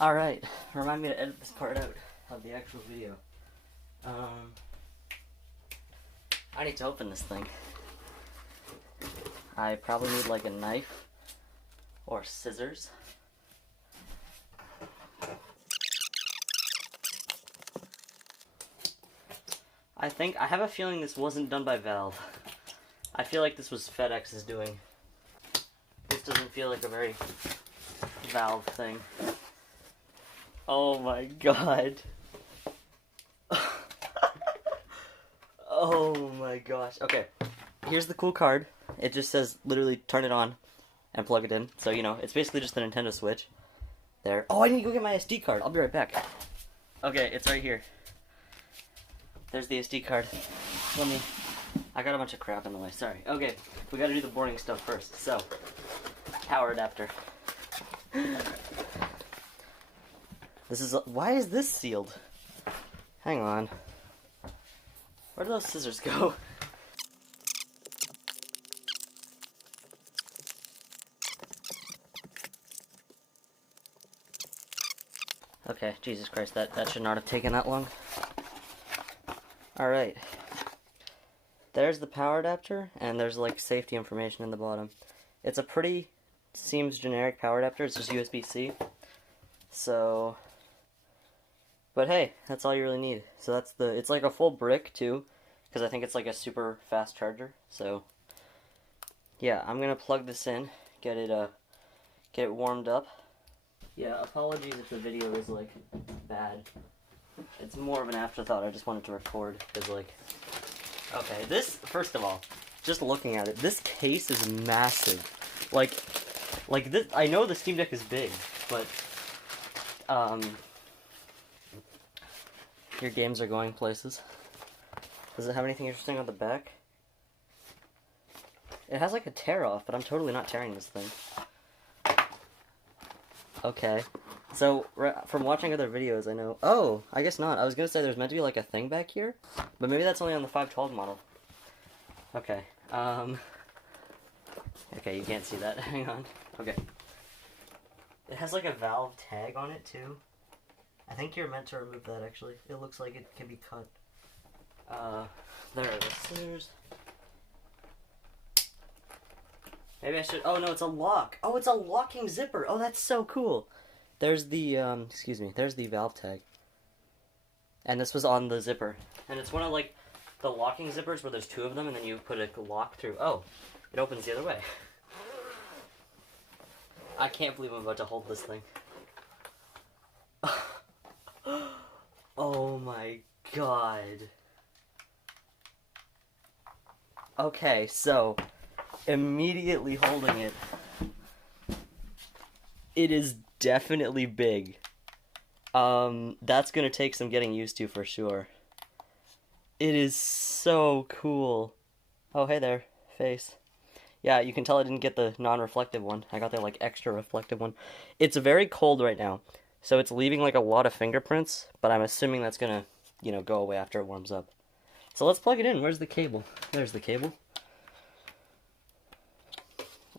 Alright, remind me to edit this part out of the actual video. I need to open this thing. I probably need like a knife or scissors. I have a feeling this wasn't done by Valve. I feel like this was FedEx's doing. This doesn't feel like a very Valve thing. Oh my god. Oh my gosh. Okay, here's the cool card. It just says literally turn it on and plug it in. So, you know, it's basically just the Nintendo Switch. There. Oh, I need to go get my SD card. I'll be right back. Okay, it's right here. There's the SD card. I got a bunch of crap in the way, sorry. Okay, we gotta do the boring stuff first. So, power adapter. Why is this sealed? Hang on. Where do those scissors go? Okay, Jesus Christ, that should not have taken that long. Alright. There's the power adapter, and there's like safety information in the bottom. It's a pretty, seems generic power adapter, it's just USB-C. So, but hey, that's all you really need. So it's like a full brick too, because I think it's like a super fast charger. So, yeah, I'm gonna plug this in, get it warmed up. Yeah, apologies if the video is like bad. It's more of an afterthought. I just wanted to record because like, okay, this, first of all, just looking at it, this case is massive. Like this, I know the Steam Deck is big, but your games are going places. Does it have anything interesting on the back? It has like a tear off, but I'm totally not tearing this thing. Okay. So, from watching other videos, I know... Oh, I guess not. I was gonna say there's meant to be like a thing back here, but maybe that's only on the 512 model. Okay. Okay, you can't see that. Hang on. Okay. It has like a Valve tag on it, too. I think you're meant to remove that, actually. It looks like it can be cut. There are the scissors. Maybe I should... Oh, no, it's a lock. Oh, it's a locking zipper. Oh, that's so cool. There's the, excuse me, there's the Valve tag. And this was on the zipper. And it's one of, like, the locking zippers where there's two of them, and then you put a lock through. Oh, it opens the other way. I can't believe I'm about to hold this thing. Oh my god. Okay, so, immediately holding it, it is definitely big. That's gonna take some getting used to for sure. It is so cool. Oh, hey there, face. Yeah, you can tell I didn't get the non-reflective one. I got the, like, extra reflective one. It's very cold right now, so it's leaving, like, a lot of fingerprints, but I'm assuming that's gonna, you know, go away after it warms up. So let's plug it in. Where's the cable? There's the cable.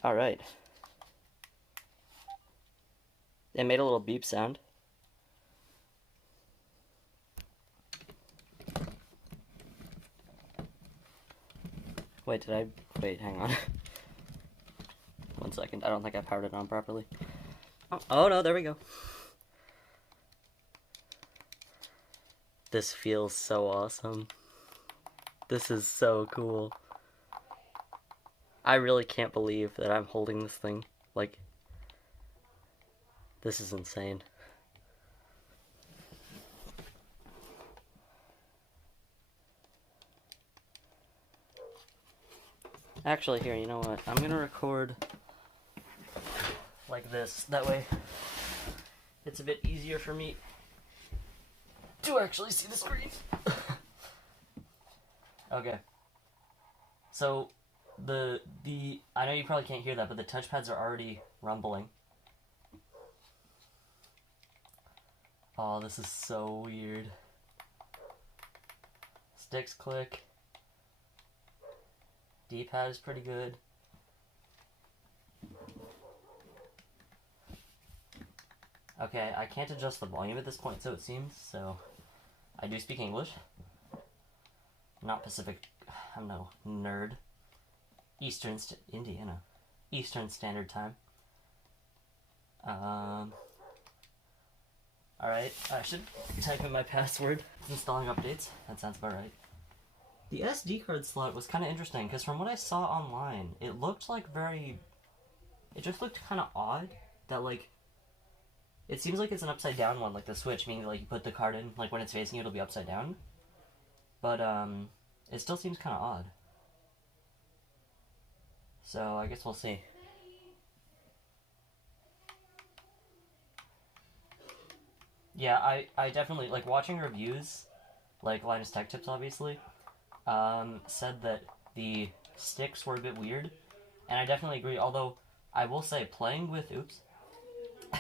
Alright. It made a little beep sound. Wait, hang on. 1 second, I don't think I powered it on properly. Oh no, there we go. This feels so awesome. This is so cool. I really can't believe that I'm holding this thing. Like, this is insane. Actually, here, you know what? I'm gonna record like this. That way, it's a bit easier for me to actually see the screen. Okay. So, I know you probably can't hear that, but the touchpads are already rumbling. Oh, this is so weird. Sticks click. D-pad is pretty good. Okay, I can't adjust the volume at this point, so it seems, so I do speak English. Not Pacific, I'm no nerd. Indiana. Eastern Standard Time. Alright, I should type in my password. It's installing updates. That sounds about right. The SD card slot was kind of interesting, because from what I saw online, it looked like very... It just looked kind of odd, that like... It seems like it's an upside down one, like the Switch, meaning like you put the card in, like when it's facing you, it'll be upside down. But, it still seems kind of odd. So, I guess we'll see. Yeah, I definitely, like, watching reviews, like Linus Tech Tips, obviously, said that the sticks were a bit weird, and I definitely agree, although, I will say, playing with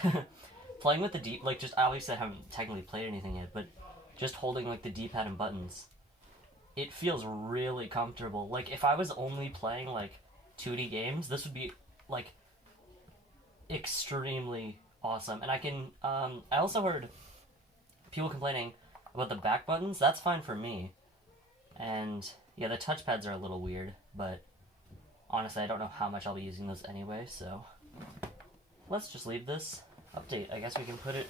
the D, like, just, obviously I haven't technically played anything yet, but just holding, like, the D-pad and buttons, it feels really comfortable. Like, if I was only playing, like, 2D games, this would be, like, extremely awesome. And I also heard people complaining about the back buttons. That's fine for me. And, yeah, the touchpads are a little weird, but honestly, I don't know how much I'll be using those anyway, so let's just leave this update. I guess we can put it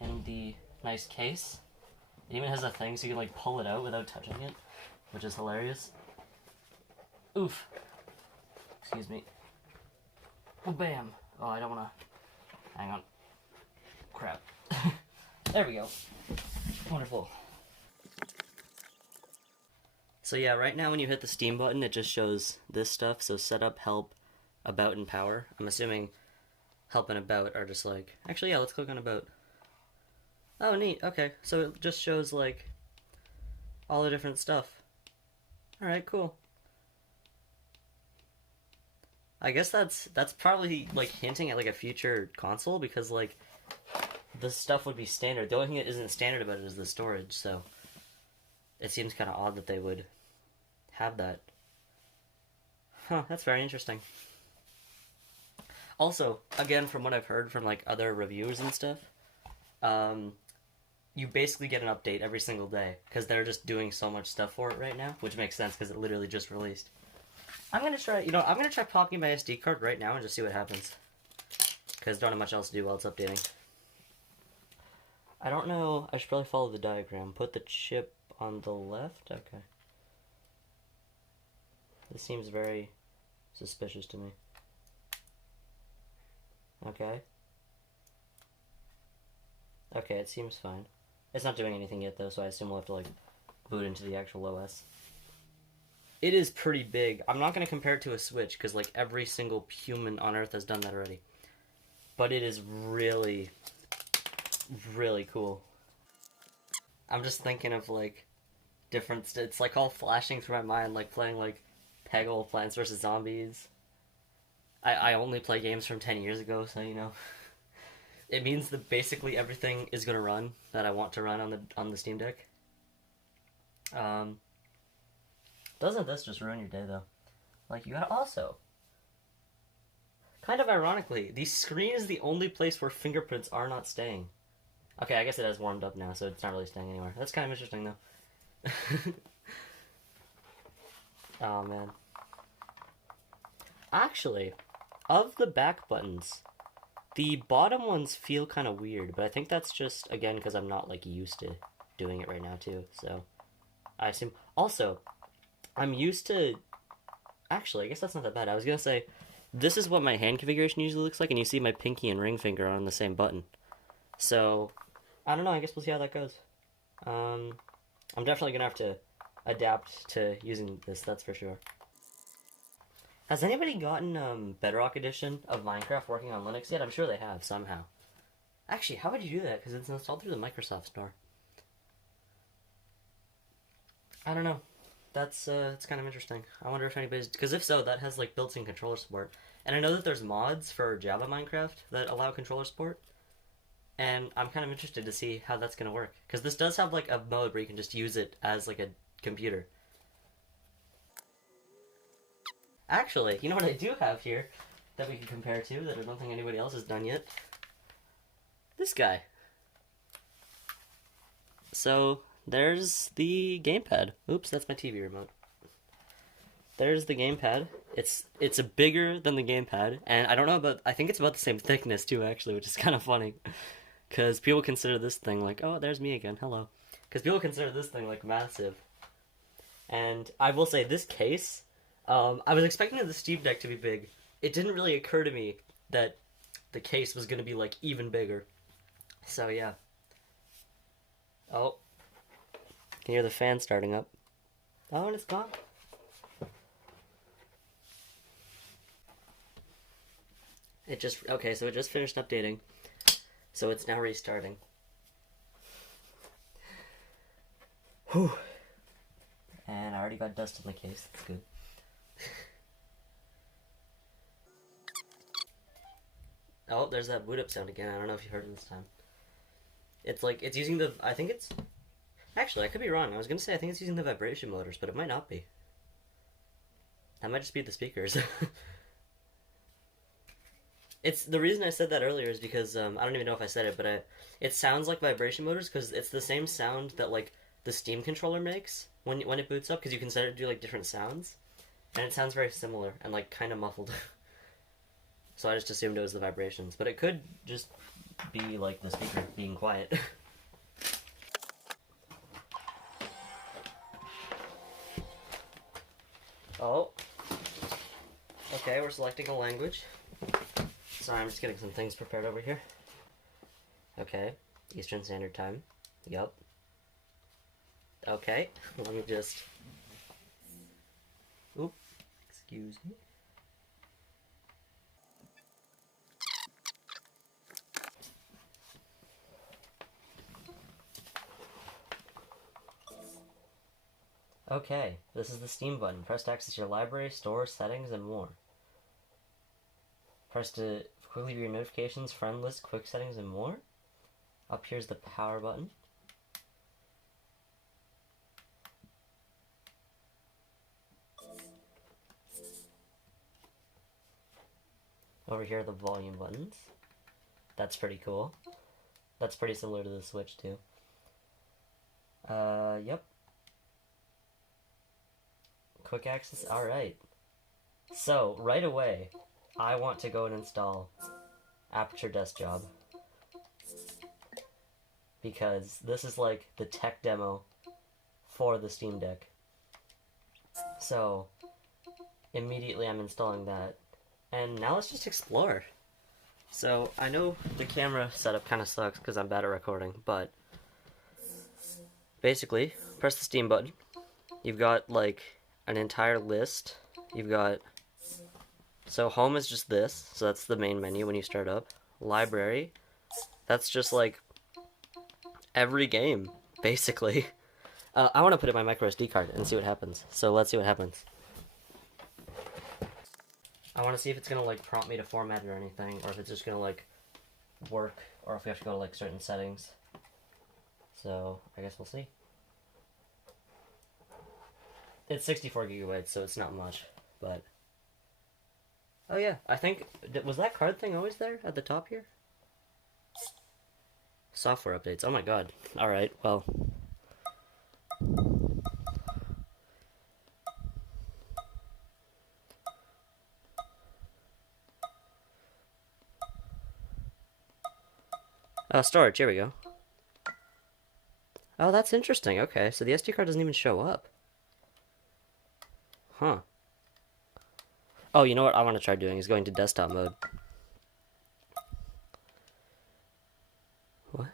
in the nice case. It even has a thing so you can, like, pull it out without touching it, which is hilarious. Oof. Excuse me. Oh, bam. Oh, I don't want to... Hang on. Crap. There we go. Wonderful. So yeah, right now when you hit the Steam button, it just shows this stuff. So setup, help, about, and power. I'm assuming help and about are just like... Actually, yeah, let's click on about. Oh, neat. Okay. So it just shows, like, all the different stuff. Alright, cool. I guess that's probably, like, hinting at, like, a future console, because, like, the stuff would be standard. The only thing that isn't standard about it is the storage, so it seems kind of odd that they would have that. Huh, that's very interesting. Also, again, from what I've heard from, like, other reviewers and stuff, you basically get an update every single day, because they're just doing so much stuff for it right now, which makes sense, because it literally just released. I'm gonna try popping my SD card right now and just see what happens. Because don't have much else to do while it's updating. I don't know, I should probably follow the diagram. Put the chip on the left? Okay. This seems very suspicious to me. Okay. Okay, it seems fine. It's not doing anything yet though, so I assume we'll have to, like, boot into the actual OS. It is pretty big. I'm not going to compare it to a Switch, because, like, every single human on Earth has done that already. But it is really, really cool. I'm just thinking of, like, different... It's, like, all flashing through my mind, like, playing, like, Peggle, Plants vs. Zombies. I only play games from 10 years ago, so, you know. It means that basically everything is going to run that I want to run on the Steam Deck. Doesn't this just ruin your day, though? Like, you gotta also... Kind of ironically, the screen is the only place where fingerprints are not staying. Okay, I guess it has warmed up now, so it's not really staying anywhere. That's kind of interesting, though. Oh, man. Actually, of the back buttons, the bottom ones feel kind of weird, but I think that's just, again, because I'm not, like, used to doing it right now, too, so... I assume... Also... I'm used to... Actually, I guess that's not that bad. I was going to say, this is what my hand configuration usually looks like, and you see my pinky and ring finger on the same button. So, I don't know, I guess we'll see how that goes. I'm definitely going to have to adapt to using this, that's for sure. Has anybody gotten Bedrock Edition of Minecraft working on Linux yet? I'm sure they have, somehow. Actually, how would you do that? Because it's installed through the Microsoft Store. I don't know. That's kind of interesting. I wonder if anybody's... Because if so, that has, like, built-in controller support. And I know that there's mods for Java Minecraft that allow controller support. And I'm kind of interested to see how that's going to work. Because this does have, like, a mode where you can just use it as, like, a computer. Actually, you know what I do have here that we can compare to that I don't think anybody else has done yet? this guy. So there's the gamepad. Oops, that's my TV remote. There's the gamepad. It's bigger than the gamepad, and I don't know about. I think it's about the same thickness too, actually, which is kind of funny, because people consider this thing like, oh, there's me again, hello, because people consider this thing like massive. And I will say this case, I was expecting the Steam Deck to be big. It didn't really occur to me that the case was gonna be like even bigger. So yeah. Oh, can you hear the fan starting up? Oh, and it's gone. Okay, so it just finished updating. So it's now restarting. Whew. And I already got dust in the case, that's good. Oh, there's that boot up sound again. I don't know if you heard it this time. It's like, it's using the, I think it's, actually, I could be wrong. I was gonna say I think it's using the vibration motors, but it might not be. That might just be the speakers. It's the reason I said that earlier is because I don't even know if I said it, but it sounds like vibration motors because it's the same sound that like the Steam controller makes when it boots up, because you can set it to do like different sounds, and it sounds very similar and like kind of muffled. So I just assumed it was the vibrations, but it could just be like the speaker being quiet. Oh, okay, we're selecting a language. Sorry, I'm just getting some things prepared over here. Okay, Eastern Standard Time. Yup. Okay, let me just... Oop, excuse me. Okay, this is the Steam button. Press to access your library, store, settings, and more. Press to quickly view your notifications, friend list, quick settings, and more. Up here's the power button. Over here are the volume buttons. That's pretty cool. That's pretty similar to the Switch too. Yep. Quick access, alright. So, right away, I want to go and install Aperture Desk Job, because this is like the tech demo for the Steam Deck. So, immediately I'm installing that. And now let's just explore. So, I know the camera setup kind of sucks because I'm bad at recording, but basically, press the Steam button. You've got like an entire list. You've got, so home is just this, so that's the main menu when you start up. Library, that's just like every game, basically. I want to put in my micro SD card and see what happens. So let's see what happens. I want to see if it's gonna like prompt me to format it or anything, or if it's just gonna like work, or if we have to go to like certain settings. So I guess we'll see. It's 64 gigabytes, so it's not much, but... Oh yeah, I think... Was that card thing always there at the top here? Software updates, oh my god. Alright, well... Storage, here we go. Oh, that's interesting, okay, so the SD card doesn't even show up. Huh. Oh, you know what I want to try doing is going to desktop mode. What?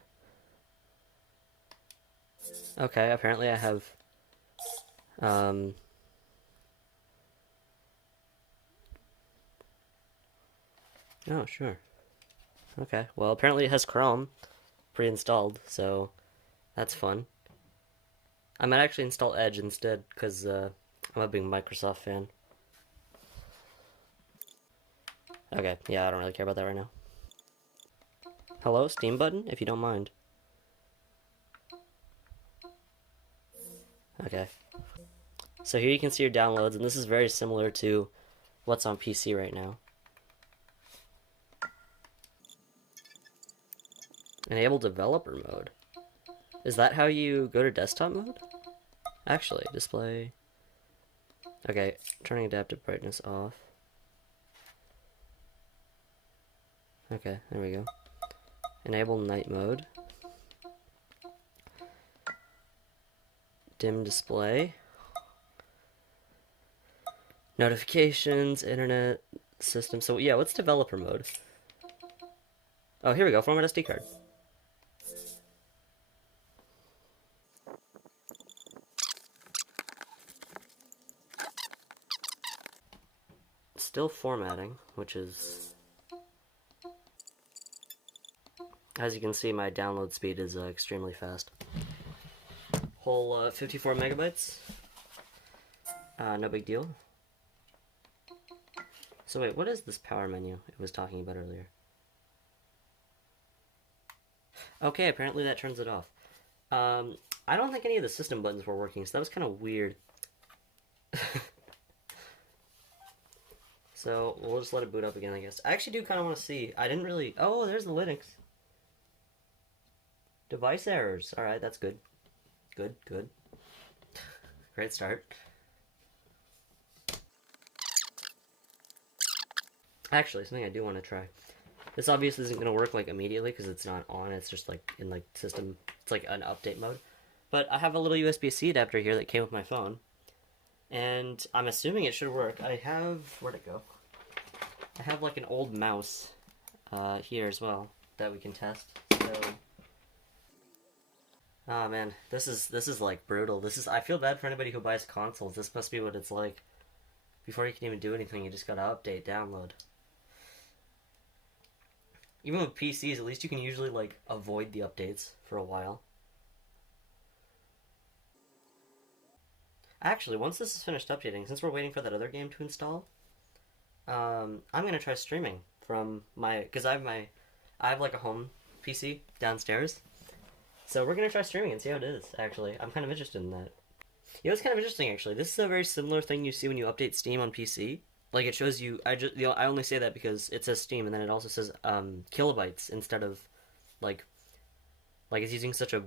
Okay, apparently I have... Oh, sure. Okay, well, apparently it has Chrome pre-installed, so that's fun. I might actually install Edge instead, because I'm a big Microsoft fan. Okay, yeah, I don't really care about that right now. Hello, Steam button, if you don't mind. Okay. So here you can see your downloads, and this is very similar to what's on PC right now. Enable developer mode. Is that how you go to desktop mode? Actually, display. Okay, turning adaptive brightness off. Okay, there we go. Enable night mode. Dim display. Notifications, internet, system. So yeah, what's developer mode? Oh, here we go, format SD card. Still formatting, which is... As you can see, my download speed is extremely fast. Whole 54 megabytes. No big deal. So wait, what is this power menu it was talking about earlier? Okay, apparently that turns it off. I don't think any of the system buttons were working, so that was kind of weird. So we'll just let it boot up again, I guess. I actually do kind of want to see. I didn't really... Oh, there's the Linux. Device errors. Alright, that's good. Good, good. Great start. Actually, something I do want to try. This obviously isn't going to work like immediately because it's not on. It's just like in like system. It's like an update mode. But I have a little USB-C adapter here that came with my phone. And I'm assuming it should work. I have... Where'd it go? I have like an old mouse here as well that we can test. So... Oh man, this is like brutal. I feel bad for anybody who buys consoles. This must be what it's like. Before you can even do anything, you just gotta update, download. Even with PCs, at least you can usually like avoid the updates for a while. Actually, once this is finished updating, since we're waiting for that other game to install, I'm gonna try streaming from my, because I have like a home PC downstairs. So we're gonna try streaming and see how it is, actually. I'm kind of interested in that. You know, it's kind of interesting, actually. This is a very similar thing you see when you update Steam on PC. Like, it shows you, I only say that because it says Steam, and then it also says, kilobytes instead of, like it's using such a,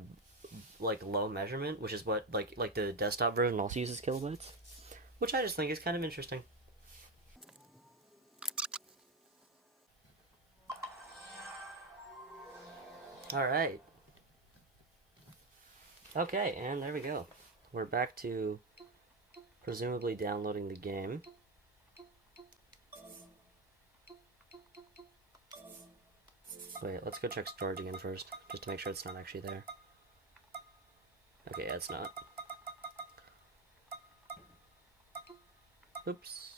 like, low measurement, which is what, like the desktop version also uses kilobytes. Which I just think is kind of interesting. Alright. Okay, and there we go. We're back to presumably downloading the game. Wait, let's go check storage again first, just to make sure it's not actually there. Okay, yeah, it's not. Oops.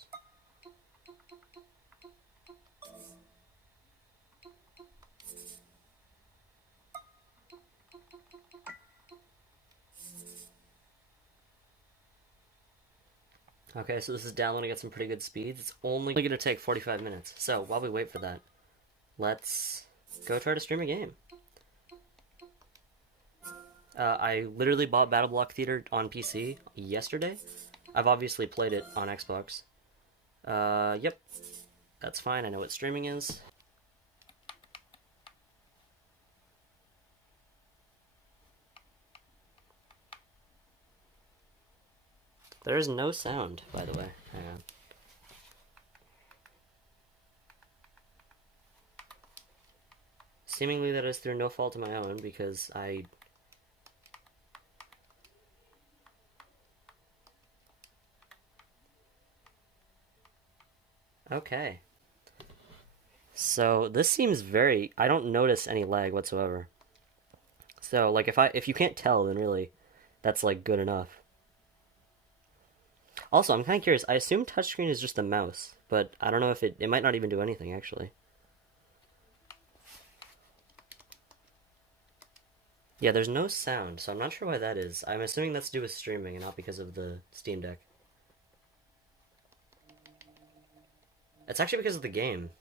Okay, so this is downloading at some pretty good speeds. It's only going to take 45 minutes. So, while we wait for that, let's go try to stream a game. I literally bought BattleBlock Theater on PC yesterday. I've obviously played it on Xbox. Yep. That's fine, I know what streaming is. There is no sound, by the way. Hang on. Seemingly that is through no fault of my own, because I... Okay. So, this seems very... I don't notice any lag whatsoever. So, like, if you can't tell, then really, that's, like, good enough. Also, I'm kind of curious. I assume touchscreen is just the mouse, but I don't know if it might not even do anything, actually. Yeah, there's no sound, so I'm not sure why that is. I'm assuming that's to do with streaming and not because of the Steam Deck. It's actually because of the game,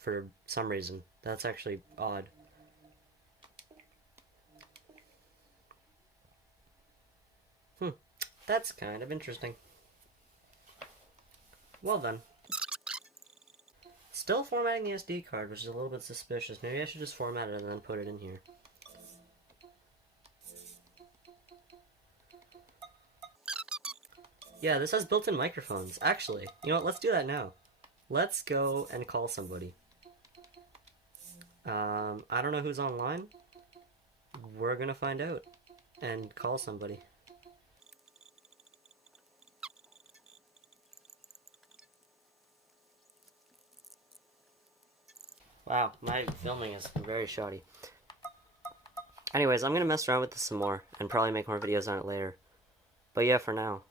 for some reason. That's actually odd. That's kind of interesting. Well then. still formatting the SD card, which is a little bit suspicious. Maybe I should just format it and then put it in here. Yeah, this has built-in microphones. Actually, you know what? Let's do that now. Let's go and call somebody. I don't know who's online. We're gonna find out and call somebody. Wow, my filming is very shoddy. Anyways, I'm gonna mess around with this some more and probably make more videos on it later. But yeah, for now,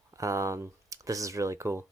this is really cool.